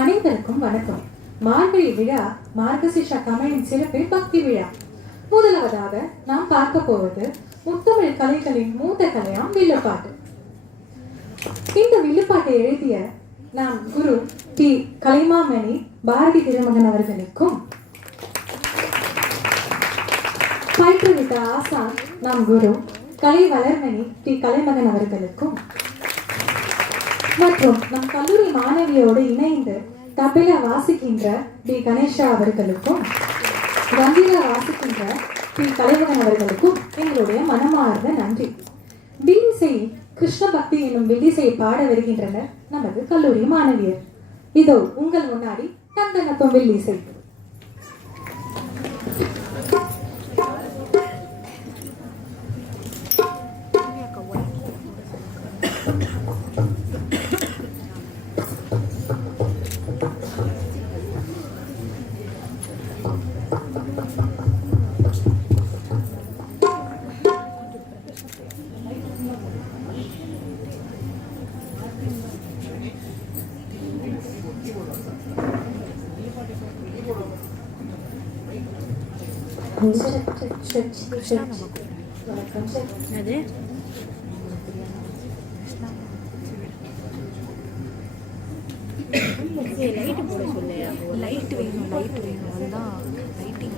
அனைவருக்கும் வணக்கம். மார்கழி விழா மார்கசீஷ கமையின் சிறப்பு பக்தி விழா. முதலாவதாக நாம் பார்க்க போவது முத்தமிழ் கலைகளின் மூத்த கலையாம் வில்லுப்பாட்டு. இந்த வில்லுப்பாட்டை எழுதிய நாம் குரு டி கலைமாமணி பாரதி திருமகன் அவர்களுக்கும், பயிற்றுவித்த ஆசான் நாம் குரு கலை வளர்மணி டி கலைமகன் அவர்களுக்கும், மற்றும் நம் கல்லூரி மாணவியோடு இணைந்து தபிலா வாசிக்கின்ற டி கணேஷா அவர்களுக்கும், கம்பீரா வாசிக்கின்ற டி கலைமகன் அவர்களுக்கும் எங்களுடைய மனமார்ந்த நன்றி. வில்லிசை கிருஷ்ண பக்தி என்னும் வில்லிசை பாட வருகின்றனர் நமது கல்லூரி மாணவியர். இதோ உங்கள் முன்னாடி கந்தனத்தும் வில்லிசை. லைட் போட சொல்லையா? லைட் வேணும் அதுதான் லைட்டிங்.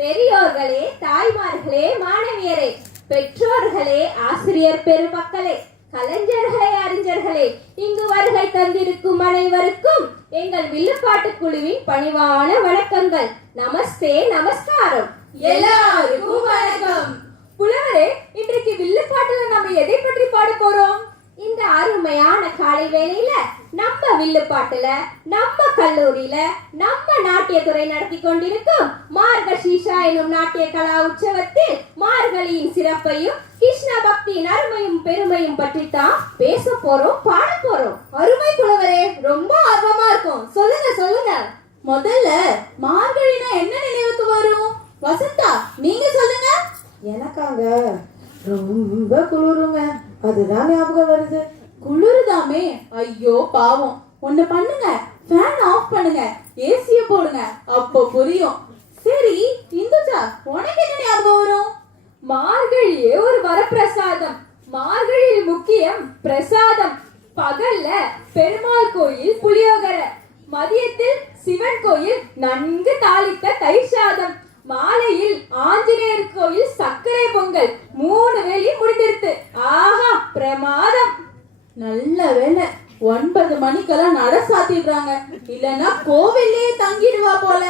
பெரியோர்களே, தாய்மார்களே, மாணவியரே, பெற்றோர்களே, ஆசிரியர் பெருமக்களே, கலைஞர்களே, அறிஞர்களே, இங்கு வருகை தந்திருக்கும் அனைவருக்கும் எங்கள் வில்லுப்பாட்டு குழுவின் பணிவான வணக்கங்கள். நமஸ்தே, நமஸ்காரம். எல்லாருக்கும் வணக்கம். புலவர் அருமையான காலை வேளையில நம்ம வில்லுப்பாட்டுல நம்ம கல்லூரியில நம்ம நாட்டியத்துறை நடத்தி கொண்டிருக்கும் மார்கசீஷா எனும் நாட்டிய கலா உற்சவத்தில் மார்கழியின் சிறப்பையும் கிருஷ்ண பக்தியின் அருமையும் பெருமையும் பற்றி தான் பேச போறோம், பாட போறோம். அருமை புலவரே, ரொம்ப ஆர்வமா இருக்கும். சொல்லுங்க சொல்லுங்க. முதல்ல மார்கழினா என்ன நினைவுக்கு வரும்? வசந்தா, நீங்க சொல்லுங்க. எனக்காங்க ரொம்ப குளிருங்க, அதுதான் ஞாபகம் வருது. குளிருதாமே? ஐயோ பாவம். ஒண்ணு பண்ணுங்க, ஃபேன் ஆஃப் பண்ணுங்க, ஏசிய போடுங்க, அப்போ புரியும். சரி இந்துஜா, உனக்கு என்ன ஞாபகம் வரும்? மார்கழியே ஒரு வரப்பிரசாதம். மார்கழியில் முக்கியம் பிரசாதம். பகல்ல பெருமாள் கோயில் புளியோகரை, மதியத்தில் சிவன் கோயில் நன்கு தாளித்த தயிர் சாதம், மாலையில் ஆஞ்சநேயர் கோயில் சர்க்கரை பொங்கல். 3 வேளை முடிந்திருத்து. ஆஹா பிரமாதம். நல்ல வேலை, 9 மணிக்கெல்லாம் நட சாத்திடுறாங்க, இல்லன்னா கோவிலே தங்கிடுவா போல.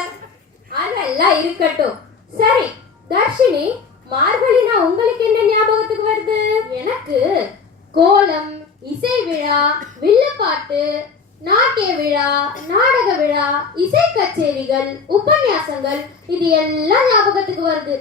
அதெல்லாம் இருக்கட்டும். சரி தர்ஷினி, மார்கழினா உங்களுக்கு என்ன ஞாபகத்துக்கு வருது? எனக்கு கோலம், இசை விழா, வில்லுப்பாட்டு, நாட்டிய விழா, நாடக விழா, இசை கச்சேரிகள், உபன்யாசங்கள், இது எல்லாம் ஞாபகத்துக்கு வருது.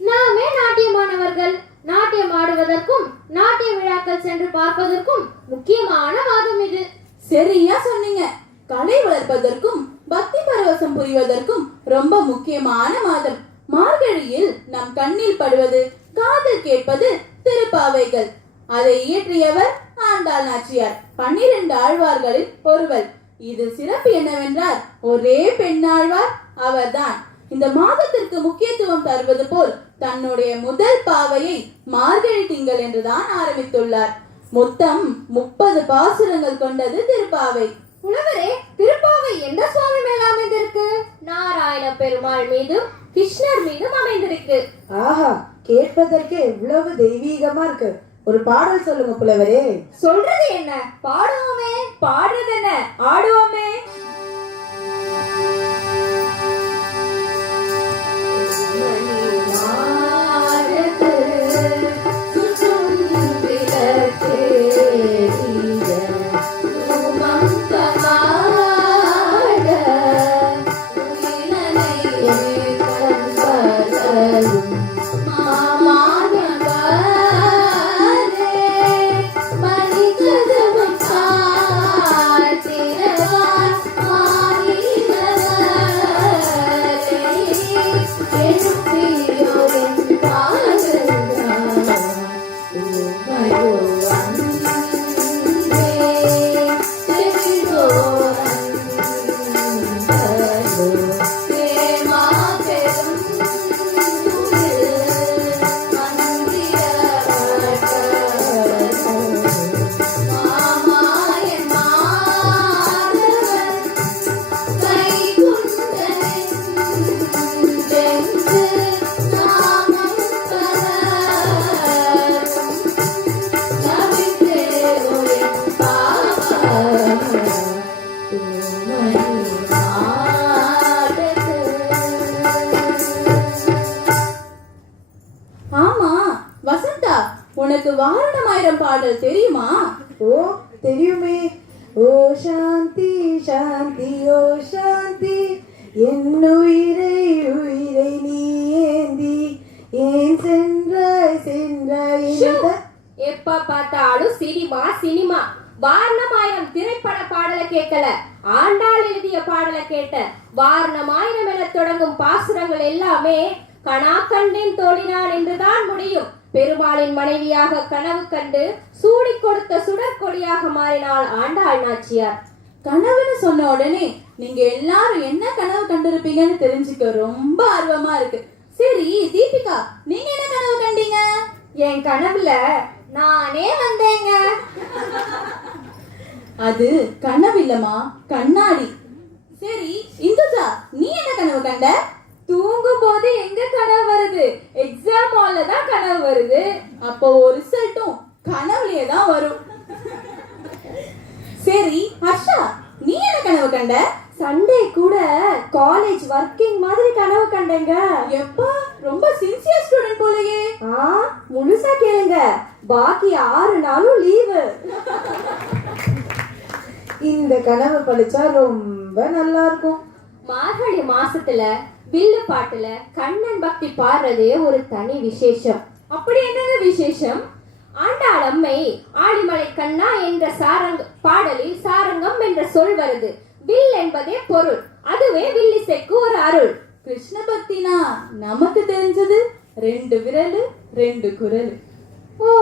நாமே நாட்டியமானவர்கள். நாட்டியம் ஆடுவதற்கும் நாட்டிய விழாக்கள் சென்று பார்ப்பதற்கும் முக்கியமான மாதம் இது. சரியா சொன்னீங்க. கலை வளர்ப்பதற்கும் பக்தி பரவசம் புரிவதற்கும் ரொம்ப முக்கியமான மாதம். மார்கழியில் நம் கண்ணில் படுவது, காதில் கேட்பது திருப்பாவைகள். அதை இயற்றியவர் ஆண்டாள் நாச்சியார், 12 ஆழ்வார்களில் ஒருவர். இது சிறப்பு என்னவென்றால் ஒரே பெண்ணாழ்வார் அவர்தான். இந்த மாதத்திற்கு முக்கியத்துவம் தருவது போல் தன்னுடைய முதல் பாவையை மார்கழி திங்கள் என்றுதான் ஆரம்பித்துள்ளார். மொத்தம் 30 பாசுரங்கள் கொண்டது திருப்பாவை. புலவரே, திருப்பாவை எந்த சுவாமி மேல அமைந்திருக்கு? நாராயண பெருமாள் மீதும் கிருஷ்ணர் மீதும் அமைந்திருக்கு. ஆஹா, கேட்பதற்கே இவ்வளவு தெய்வீகமா இருக்கு. ஒரு பாடல் சொல்லுங்க புலவரே. சொல்றது என்ன, பாடுவோமே. பாடுறது என்ன, ஆடுவோமே. ஆமா வசந்தா, உனக்கு வாரணமாயிரம் பாடல் தெரியுமா? ஓ தெரியுமே. ஓ சாந்தி சாந்தி ஓ சாந்தி, என் உயிரை உயிரை நீ ஏந்தி, ஏன் சென்றாய் சென்றாய் என்ற எப்ப பார்த்தாலும் சினிமா சினிமா. வாரணமாயிரம் திரைப்பட பாடலை கேட்கல, ஆண்டாள் எழுதிய பாடலை கேட்ட. வாரணமாயிரம் என தொடங்கும் பாசுரங்கள் எல்லாமே கனா கண்டேன் தோழினான் என்றுதான் முடியும். பெருமாளின் மனைவியாக கனவு கண்டு சூடி கொடுத்த சுடற்கொடியாக மாறினாள் ஆண்டாள் நாச்சியார். கனவுன்னு சொன்ன உடனே நீங்க எல்லாரும் என்ன கனவு கண்டிருப்பீங்கன்னு தெரிஞ்சுக்க ரொம்ப ஆர்வமா இருக்கு. சரி தீபிகா, நீங்க என்ன கனவு கண்டீங்க? என் கனவுல நானே வந்தேங்க. அது கனவு இல்லம்மா, கண்ணாடி. சரி இந்துஜா, நீ என்ன கனவு கண்ட? தூங்கும் போது எங்க கனவு வருது? எக்ஸாம் ஹால்ல தான் கனவு வருது. அப்போ ரிசல்ட்டும் கனவுலயே தான் வரும். சரி ஹர்ஷா, நீ என்ன கனவு கண்ட? சண்டே கூட காலேஜ் ஒர்க்கிங் மாதிரி கனவு கண்டேங்க. எப்பா ரொம்ப சின்சியர் ஸ்டூடெண்ட் போலயே. முழுசா கேளுங்க, பாக்கி 6 நாளும் லீவு. இந்த கனவு பழிச்சா ரொம்ப நல்லா இருக்கும். மார்கழி மாசத்துல வில்லு பாட்டுல கண்ணன் பக்தி பாடுறதே ஒரு தனி விசேஷம். அப்படி என்னங்க விசேஷம்? ஆண்டாள் அம்மை ஆழிமலை கண்ணா என்ற பாடலில் சாரங்கம் என்ற சொல் வருது. வில் என்பதே பொருள், அதுவே வில்லிசைக்கு ஒரு அருள். கிருஷ்ண பக்தினா நமக்கு தெரிஞ்சது 2 விரல் 2 குரல். ஓ,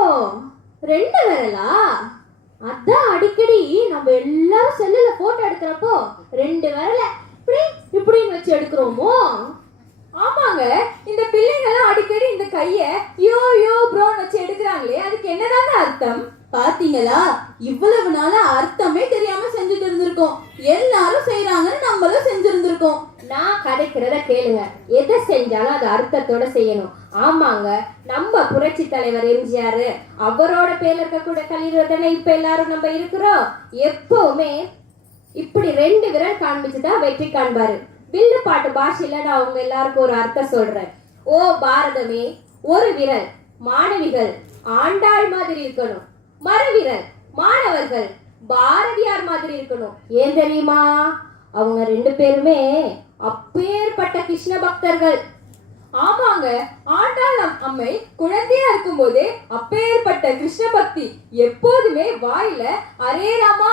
2 விரலா? அதான் அடிக்கடி நம்ம எல்லாரும் செல்லுல போட்டோ எடுக்கிறப்போ 2 விரல இப்படி இப்படின்னு வச்சு எடுக்கிறோமோ? ஆமாங்க, இந்த பிள்ளைங்கெல்லாம் அடிக்கடி இந்த கைய யோ யோ ப்ரோன்னு வச்சு எடுக்கிறாங்களே, அதுக்கு என்னதாங்க அர்த்தம்? பாத்தீங்களா, இவ்வளவு நாளா அர்த்தமே தெரியாம செஞ்சுட்டு இருந்திருக்கோம். எல்லாரும் செய்யறாங்கன்னு நம்மளும் செஞ்சிருந்திருக்கோம். நான் கதைக்கிறத கேளுங்க, எதை செஞ்சாலும் அது அர்த்தத்தோட செய்யணும். ஆமாங்க, நம்ம புரட்சி தலைவர் எம்ஜிஆர் அவரோட பேர்ல இருக்கக்கூடிய கல்லூரி தானே இப்ப எல்லாரும் நம்ம இருக்கிறோம். எப்பவுமே இப்படி 2 விரல் காண்பிச்சுதான் வெற்றி காண்பாரு. வில்லு பாட்டு பாஷையில நான் அவங்க எல்லாருக்கும் ஒரு அர்த்தம் சொல்றேன். ஓ பாரதமே, ஒரு விரல் மாணவிகள் ஆண்டாள் மாதிரி இருக்கணும், மறுவிரல் மாணவர்கள் பாரதியார் மாதிரி இருக்கணும். ஏன் தெரியுமா? அவங்க 2 பேருமே அப்பேற்பட்ட கிருஷ்ண பக்தர்கள். ஆமாங்க, ஆண்டாள் அம்மை குழந்தையா இருக்கும் போதே அப்பேற்பட்ட கிருஷ்ண பக்தி. எப்போதுமே வாயில அரே ராமா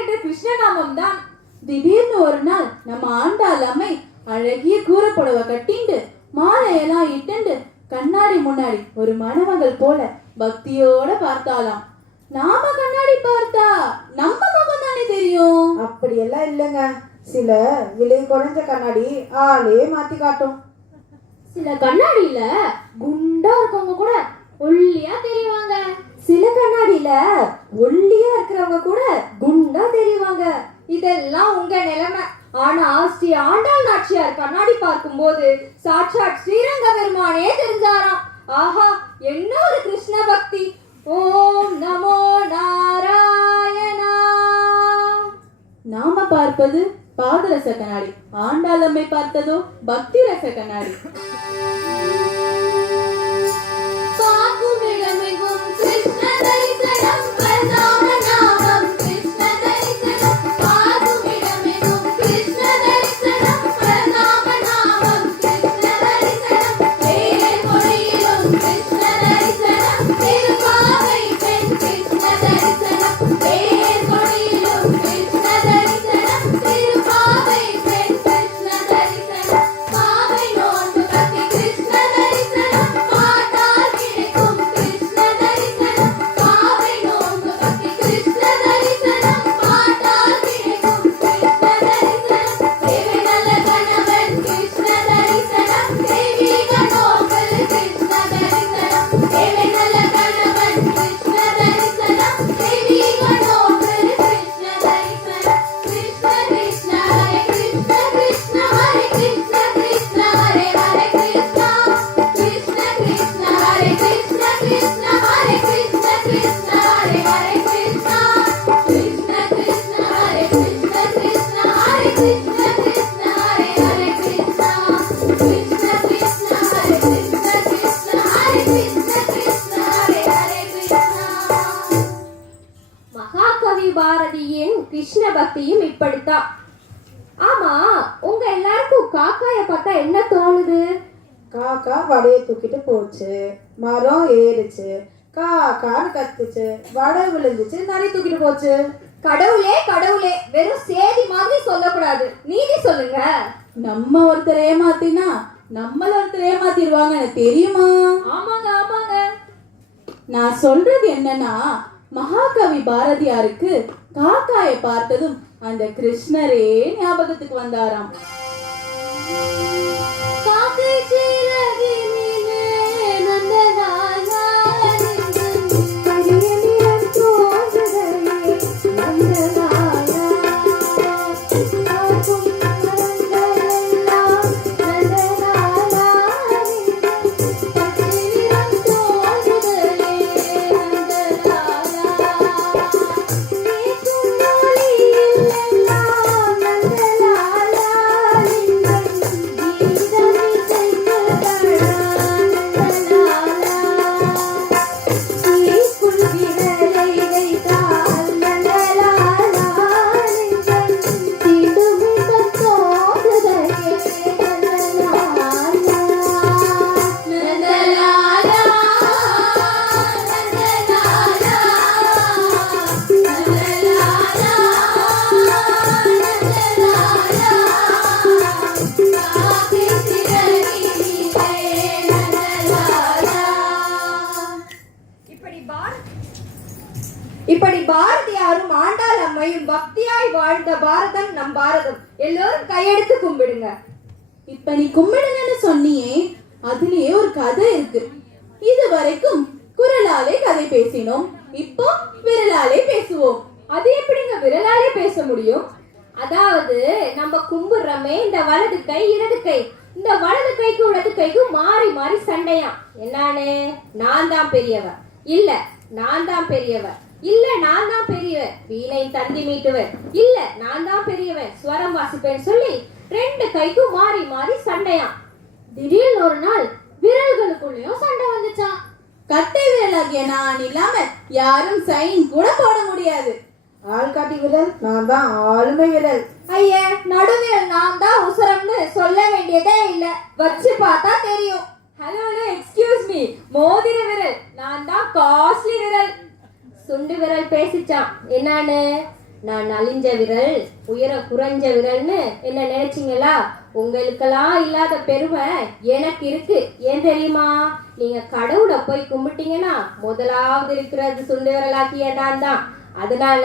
என்ற கிருஷ்ண நாமம் தான். திடீர்னு ஒரு நாள் நம்ம ஆண்டாள் அம்மை அழகிய கூரப்புடவை கட்டிண்டு மாலையெல்லாம் இட்டுண்டு கண்ணாடி முன்னாடி ஒரு மணமகள் போல பக்தியோட பார்த்தாலாம். நாம கண்ணாடி பார்த்தா நம்ம முகம் தானே தெரியும். அப்படியெல்லாம் இல்லைங்க, சில விலை குறைஞ்ச கண்ணாடி ஆளே மாத்தி காட்டும். சில கண்ணாடியில குண்டா இருக்கவங்க கூட ஒல்லியா தெரிவாங்க, சில கண்ணாடியில ஒல்லியா இருக்கிறவங்க கூட குண்டா தெரிவாங்க. இதெல்லாம் உங்க நிலைமை. ஆனா ஸ்ரீ ஆண்டாள் நாச்சியார் கண்ணாடி பார்க்கும் போது சாட்சாத் ஸ்ரீரங்க பெருமானே தெரிஞ்சாராம். ஆஹா, என்ன ஒரு கிருஷ்ண பக்தி! ஓம் நமோ நாராயணா. நாம பார்ப்பது பாதரச கண்ணாடி, ஆண்டாள் அம்மை பார்த்ததோ பக்தி ரச கண்ணாடி. மகாகவி பாரதியின் கிருஷ்ண பக்தியும் இப்படித்தான். ஆமா, உங்க எல்லாருக்கும் காக்காய பார்த்தா என்ன தோணுது? காக்கா வடையை தூக்கிட்டு போச்சு, மரம் ஏறுச்சு, காக்கான்னு கத்துச்சு, வடை விழுந்துச்சு, நிறைய தூக்கிட்டு போச்சு. கடவுளே கடவுளே, வெறும் சேதி மாதிரி சொல்லக்கூடாது, நீதி சொல்லுங்க. நம்ம ஒருத்தர் ஏமாத்தினா நம்மள ஒருத்தர் ஏமாத்திடுவாங்கன்னு தெரியுமா? ஆமாங்க ஆமாங்க. நான் சொல்றது என்னன்னா, மகாகவி பாரதியாருக்கு காக்காயை பார்த்ததும் அந்த கிருஷ்ணரே ஞாபகத்துக்கு வந்தாராம். இப்படி பாரதியாரும் ஆண்டாள் அம்மையும் பக்தியாய் வாழ்ந்த பாரதம் நம் பாரதம். எல்லோரும் கையெடுத்து கும்பிடுங்க. இப்ப நீ கும்பிடுங்கன்னு சொன்னியே, அதுலயே ஒரு கதை இருக்கு. இது வரைக்கும் குரலாலே கதை பேசினோம், இப்போ விரலாலே பேசுவோம். அது எப்படிங்க விரலாலே பேச முடியும்? அதாவது நம்ம கும்பிடுறோமே இந்த வலது கை இடது கை, இந்த வலது கைக்கு இடது கைக்கு மாறி மாறி சண்டையா. என்னானே, நான் தான் பெரியவர், இல்ல நான் தான் பெரியவர், இல்ல நான் தான் பெரியவன் வீணை தந்தி மீட்டுவன், இல்ல நான் தான் பெரியவன் ஸ்வரம் வாசிப்பேன் சொல்லி ரெண்டு கைக்கும் மாறி மாறி சண்டையா. திடீர்னு ஒரு நாள் விரல்களுக்குள்ளேயும் சண்டை வந்துச்சான். கட்டை விரலாகிய நான் இல்லாம யாரும் சைன் கூட போட முடியாது. ஆள்காட்டி விரல் நான் தான் ஆளுமை விரல். ஐயா, நடுவிரல் நான் தான் உசரம்னு சொல்ல வேண்டியதே இல்ல, வச்சு பார்த்தா தெரியும். ஹலோ ஹலோ, எக்ஸ்கியூஸ் மீ, மோதிர விரல் நான் தான் காஸ்ட்லி விரல். சுண்டு விரல் பேசிச்சான். என்னான்னு, நான் நலிஞ்ச விரல் உயரம் குறைஞ்ச விரல்னு என்ன நினைச்சீங்களா? உங்களுக்கெல்லாம் இல்லாத பெருமை எனக்கு இருக்கு. ஏன் தெரியுமா? நீங்க கடவுளை போய் கும்பிட்டீங்கன்னா முதலாவது இருக்கிறது சுண்டு விரலாக்கிய நான் தான். அதனால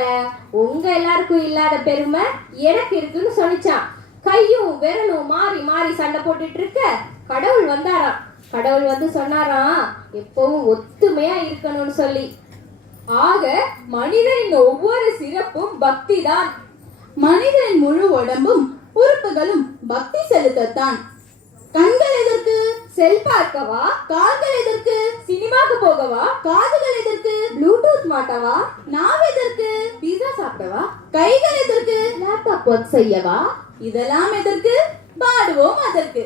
உங்க எல்லாருக்கும் இல்லாத பெருமை எனக்கு இருக்குன்னு சொன்னிச்சான். கையும் விரலும் மாறி மாறி சண்டை போட்டுட்டு இருக்க கடவுள் வந்தாராம். கடவுள் வந்து சொன்னாராம், எப்பவும் ஒத்துமையா இருக்கணும்னு சொல்லி. ஆக மனிதனின் ஒவ்வொரு சிறப்பும் பக்தி தான். மனிதனின் முழு உடம்பும் உறுப்புகளும் பக்தி செலுத்தத்தான். கண்கள் எதற்கு? செல் பார்க்கவா? கால்கள் எதற்கு? சினிமாக்கு போகவா? காதுகள் எதற்கு? ப்ளூடூத் மாட்டவா? நாவு எதற்கு? பீஸா சாப்பிடவா? கைகள் எதற்கு? லேப்டாப் ஒர்க் செய்யவா? இதெல்லாம் எதற்கு? பாடுவோம் அதற்கு.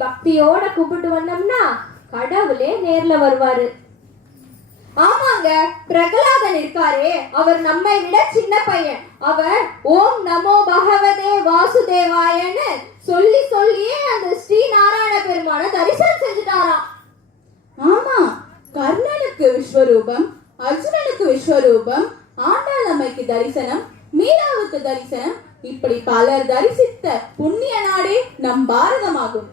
பக்தியோட கூப்பிட்டு வந்தோம்னா கடவுளே நேர்ல வருவாரு. ஆமாங்க, பிரகலாதன் இருக்காரே, அவர் நம்மை விட சின்ன பையன். அவர் ஓம் நமோ பகவதே வாசுதேவாயன்னு சொல்லி சொல்லியே அந்த ஸ்ரீ நாராயண பெருமான தரிசனம் செஞ்சுட்டாராம். ஆமா, கர்ணனுக்கு விஸ்வரூபம், அர்ஜுனனுக்கு விஸ்வரூபம், ஆண்டாள் அம்மைக்கு தரிசனம், மீராவுக்கு தரிசனம், இப்படி பலர் தரிசித்த புண்ணிய நாடே நம் பாரதமாகும்.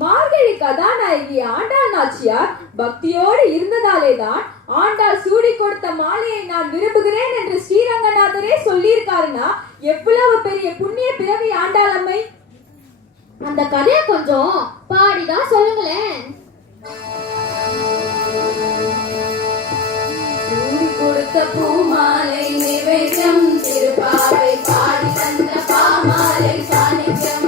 மார்கழி கதாநாயகி ஆண்டாள் நாச்சியார் பக்தியோடு இருந்ததாலே தான் ஆண்டாள் சூடி கொடுத்த மாலையை நான் விரும்புகிறேன் என்று ஸ்ரீரங்கநாதரே சொல்லியிருக்காருன்னா எவ்வளவு பெரிய புண்ணிய பிறவி ஆண்டாள் அம்மை. அந்த கதையை கொஞ்சம் பாடிதான் சொல்லுங்களேன். சூடி கொடுத்த பூமாலை நிவேதம், திருப்பாவை பாடி தந்த பாமாலை சாநித்தியம்.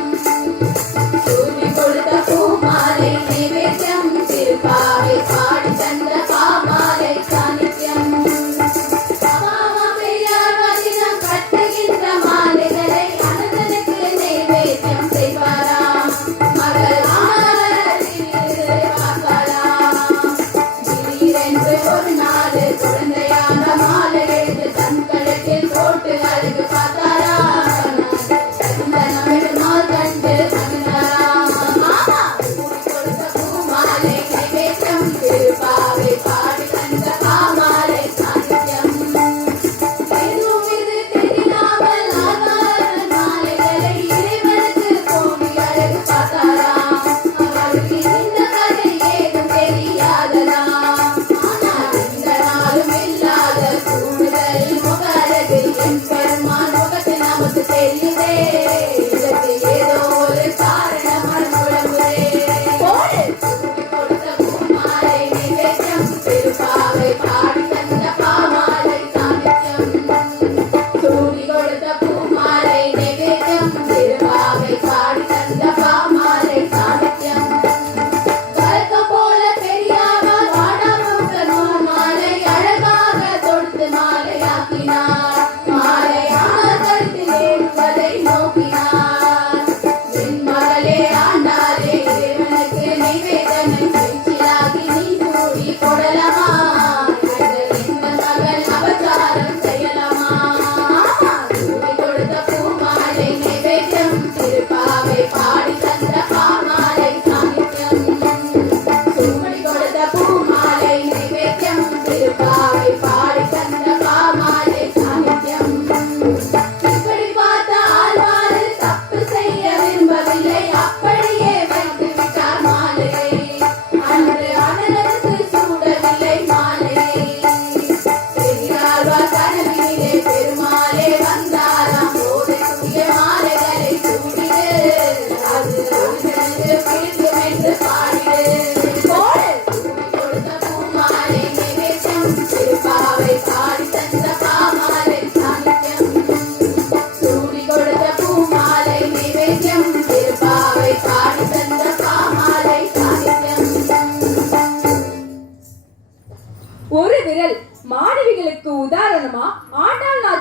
சூடி கொடுத்த பூமாலை நிவேதம், திருப்பாவை பாடி தந்த பாமாலை சாநித்தியம். பெரியார் வதினம் கட்டுகின்ற மாலைகளை அனந்தனுக்கு நைவேத்தியம் செய்வாராம். மகள் பார்க்கலாம். திடீரென்று ஒரு நாள் குழந்தையான மாலை எடுத்து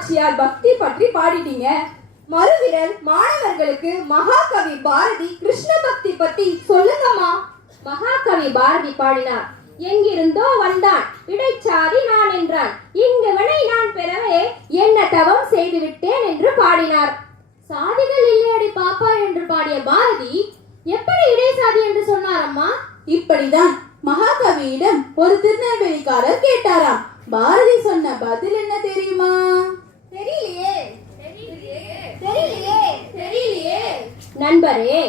நாச்சியார் பக்தி பற்றி பாடிட்டீங்க. மறுவிரல் மாணவர்களுக்கு மகாகவி பாரதி கிருஷ்ண பக்தி பத்தி சொல்லுங்கம்மா. மகாகவி பாரதி பாடினார். எங்கிருந்தோ வந்தான் இடைச்சாதி நான் என்றான், இங்கு வினை நான் பெறவே என்ன தவம் செய்து விட்டேன் என்று பாடினார். சாதிகள் இல்லையடி பாப்பா என்று பாடிய பாரதி எப்படி இடைசாதி என்று சொன்னார் அம்மா? இப்படிதான் மகாகவியிடம் ஒரு திருநெல்வேலிக்காரர் கேட்டாராம். பாரதி சொன்ன பதில் என்ன தெரியுமா? தெரியலையே. நண்பரே,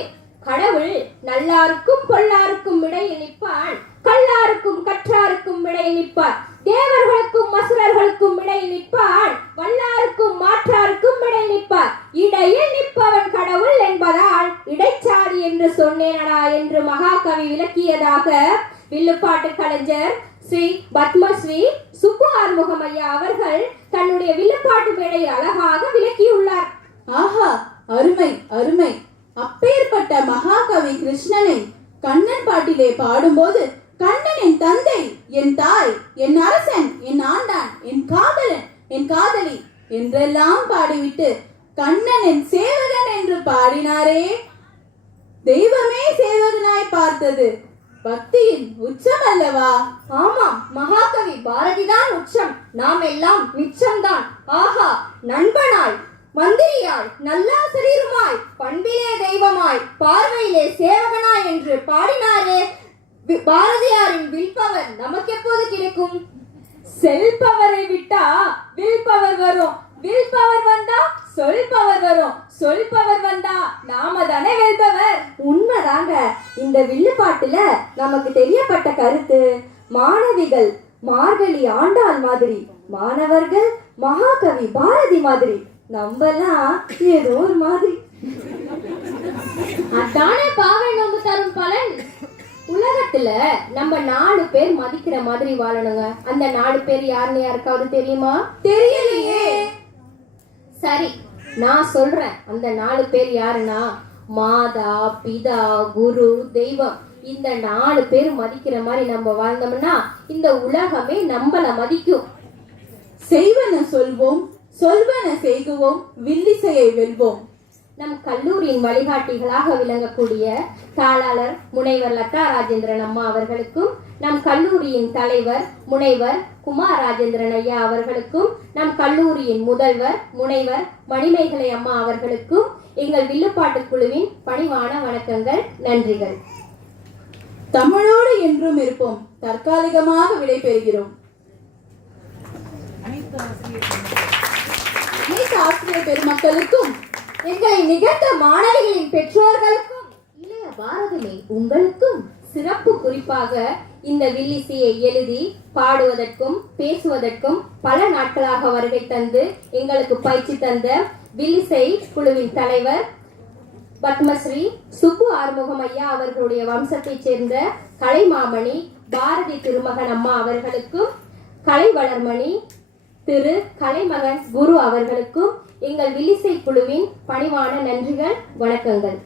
கடவுள் நல்லாருக்கும் பொல்லாருக்கும் இடையில் நிற்பான், கல்லாருக்கும் கற்றாருக்கும் இடையில் நிற்பார், தேவர்களுக்கும் அசுரர்களுக்கும் இடையில் நிற்பான், வல்லாருக்கும் மாற்றாருக்கும் இடையில் நிற்பார். இடையில் நிற்பவன் கடவுள் என்பதால் இடைச்சாதி என்று சொன்னேனடா என்று மகாகவி விளக்கியதாக வில்லுப்பாட்டு கலைஞர் ஸ்ரீ பத்மஸ்ரீ சுப்பு ஆறுமுகம் ஐயா அவர்கள் தன்னுடைய வில்லுப்பாட்டு மேடையில் அழகாக விளக்கியுள்ளார். ஆஹா, அருமை அருமை. அப்பேற்பட்ட மகாகவி கிருஷ்ணனை கண்ணன் பாட்டிலே பாடும்போது கண்ணன் என் தந்தை, என் தாய், என் அரசன், என் ஆண்டான், என் காதலன், என் காதலி என்றெல்லாம் பாடிவிட்டு கண்ணன் என் சேவகன் என்று பாடினாரே. தெய்வமே சேவகனாய் பார்த்தது பக்தியின் உச்சம் அல்லவா? ஆமாம், மகாகவி பாரதிதான் உச்சம், நாம் எல்லாம் மிச்சம்தான். ஆஹா, நண்பனாய், மந்திரியாய், நல்லாசிரியருமாய், பண்பிலே தெய்வமாய், பார்வையிலே சேவகனாய் என்று பாடினாரே. பாரதியாரின் வில்பவர் நமக்கு எப்போது கிடைக்கும்? செல்பவரை விட்டா வில்பவர் வரும், வில்பவர் வந்தா சொல்பவர் வரும், சொல்பவர் வந்தா நாம தானே வெல்பவர். உண்மைதாங்க. இந்த வில்லுப்பாட்டுல நமக்கு தெரியப்பட்ட கருத்து, மாணவிகள் மார்கழி ஆண்டாள் மாதிரி, மாணவர்கள் மகாகவி பாரதி மாதிரி, நம்மலாம் ஏதோ ஒரு மாதிரி. அதானே பாவை நோம்பு தரும் பலன். உலகத்துல நம்ம 4 பேர் மதிக்கிற மாதிரி வாழணுங்க. அந்த 4 பேர் யாருன்னு யாருக்காவது தெரியுமா? தெரியலையே. சரி, நான் சொல்றேன். அந்த 4 பேர் யாருன்னா மாதா, பிதா, குரு, தெய்வம். இந்த 4 பேர் மதிக்கிற மாதிரி நம்ம வாழ்ந்தோம்னா இந்த உலகமே நம்மள மதிக்கும். செய்வன சொல்வோம், சொல்வன செய்குவோம், வில்லிசையை வெல்வோம். நம் கல்லூரியின் வழிகாட்டிகளாக விளங்கக்கூடிய தாளாளர் முனைவர் லதா ராஜேந்திரன் அம்மா அவர்களுக்கும், நம் கல்லூரியின் தலைவர் முனைவர் குமார் ராஜேந்திரன் ஐயா அவர்களுக்கும், நம் கல்லூரியின் முதல்வர் முனைவர் மணிமேகலை அம்மா அவர்களுக்கும் எங்கள் வில்லுப்பாட்டு குழுவின் பணிவான வணக்கங்கள், நன்றிகள். தமிழோடு என்றும் இருப்போம். தற்காலிகமாக விடைபெறுகிறோம். அனைத்து ஆசிரியர் பெருமக்களுக்கும், எங்களை நிகழ்த்த மாணவிகளின் பெற்றோர்களுக்கும், இளைய பாரதிலே உங்களுக்கும், சிறப்பு குறிப்பாக இந்த வில்லிசையை எழுதி பாடுவதற்கும் பேசுவதற்கும் பல நாட்களாக வருகை தந்து எங்களுக்கு பயிற்சி தந்த வில்லிசை குழுவின் தலைவர் பத்மஸ்ரீ சுப்பு ஆறுமுகம் ஐயா அவர்களுடைய வம்சத்தைச் சேர்ந்த கலைமாமணி பாரதி திருமகன் அம்மா அவர்களுக்கும், கலை வளர்மணி திரு கலைமகன் குரு அவர்களுக்கும் எங்கள் வில்லிசை குழுவின் பணிவான நன்றிகள், வணக்கங்கள்.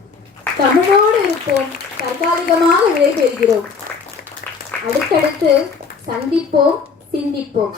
தமிழோடு இருப்போம். தற்காலிகமாக விடைபெறுகிறோம். அடுத்தடுத்து சந்திப்போம், சிந்திப்போம்.